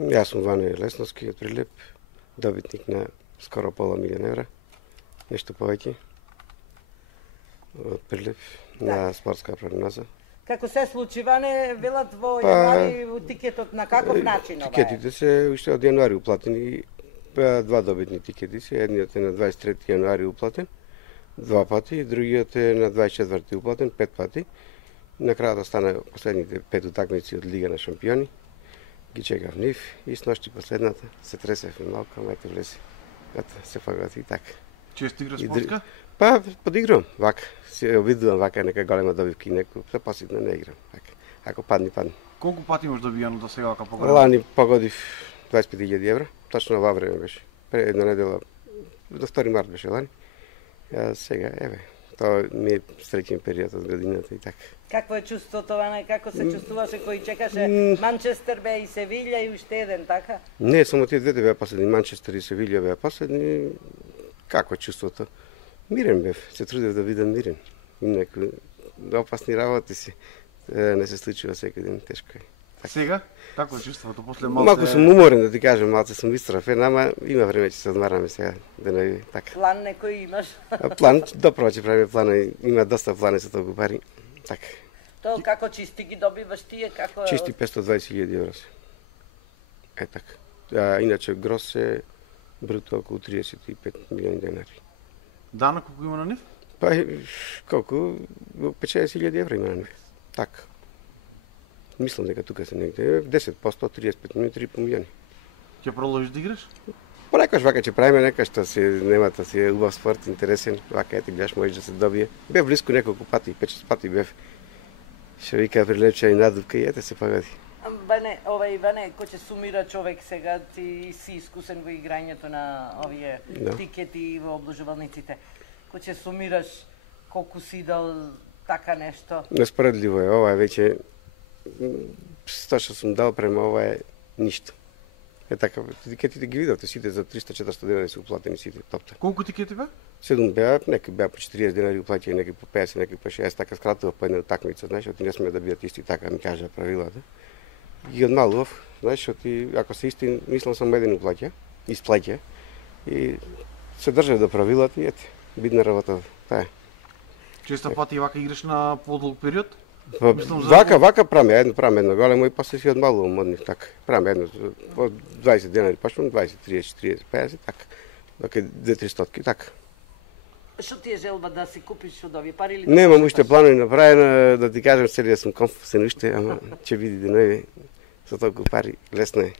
Јас сум Ване Лесновски од Прилеп, добитник на скоро пола милион евра, нешто повеќе од Прилеп на спортска прогноза. Како се случи, Ване, велат во јануари тикетот на каков начин ова е? Тикетите се уште од јануари уплатени, два добитни тикети се, едниот е на 23 јануари уплатен, 2 пати, другиот е на 24 уплатен, 5 пати. На крајот стана последните 5 утакмици од Лига на шампиони. Ги чекав нив и сношти последната се тресев и малку, ама ете влезе. Ето, се фагат и така. Често играш спортска? Па, подиграм, вака. Се обидувам вака, нека голема добивки, неко, се поситно не играм. Вака. Ако падни, падни. Колку пати имаш добијано до сега како голема? Лани погодив 25.000 евра, точно ова време беше. Пред една недела, до 2 март беше лани. А сега, еве, тоа ми е среќен период од годината и така. Какво е чувството, Ване? Како се чувствуваше кој чекаше Манчестер бе и Севилја и уште еден, така? Не, само тие двете беа последни, Манчестер и Севилја беа последни. Како е чувството? Мирен бев, се трудев да бидам мирен. Инаку, опасни работи си. Не се случува секој ден, тешко е. Сега? Како е чувството после Малку сум уморен, да ти кажам, малце сум истрафен, ама има време ќе се одмараме сега, денови, така. План некој имаш? План, добро ќе правиме плана, има доста плани за толку пари. Така. Тоа како чисти ги добиваш тие, како... Чисти 520.000 евра се. Е така. А иначе грос е бруто околу 35 милиони денари. Дана колку има на нив? Па, колку? 50.000 евра има на нив. Така. Мислам дека тука се негде 10%, 35 минути, 3 милиони. Ќе продолжиш да играш? Понекогаш вака ќе правиме, некој што се немата си е убав спорт, интересен, вака ете гледаш можеш да се добие. Бев близко неколку пати, 5-6 пати бев. Што вика Прилепча и надувка и ете се погоди. Ване, кој ќе сумира човек сега, ти си искусен во играњето на овие тикети во обложувалниците. Кој ќе сумираш колку си дал така нешто? Неспоредливо е, ова е веќе тоа што сум дал према ова е ништо. Е така, тикетите ги видовте сите за 300-400 денари се уплатени сите топта. Колку тикети бе? 7 беа, некои беа по 40 денари уплатени, некои по 50, некои по 60, така скратува по една утакмица, знаеш, оти не сме да бидат исти, така ми кажа правилата. Ги одмалував, знаеш, оти ако се исти, мислам само еден уплаќа, исплаќа и се држав до правилата и ете, бидна работа, таа е. Често пати вака играш на подолг период? Вака правиме едно големо и после си одмалувам од нив, така. Правиме едно, по 20 денари почнувам, 20, 30, 40, 50, така. Доке 2-300, така. Што ти е желба да си купиш од овие пари или? Немам уште планови направено, да ти кажам, сега сум конфусен уште, ама ќе види денови со толку пари, лесно е.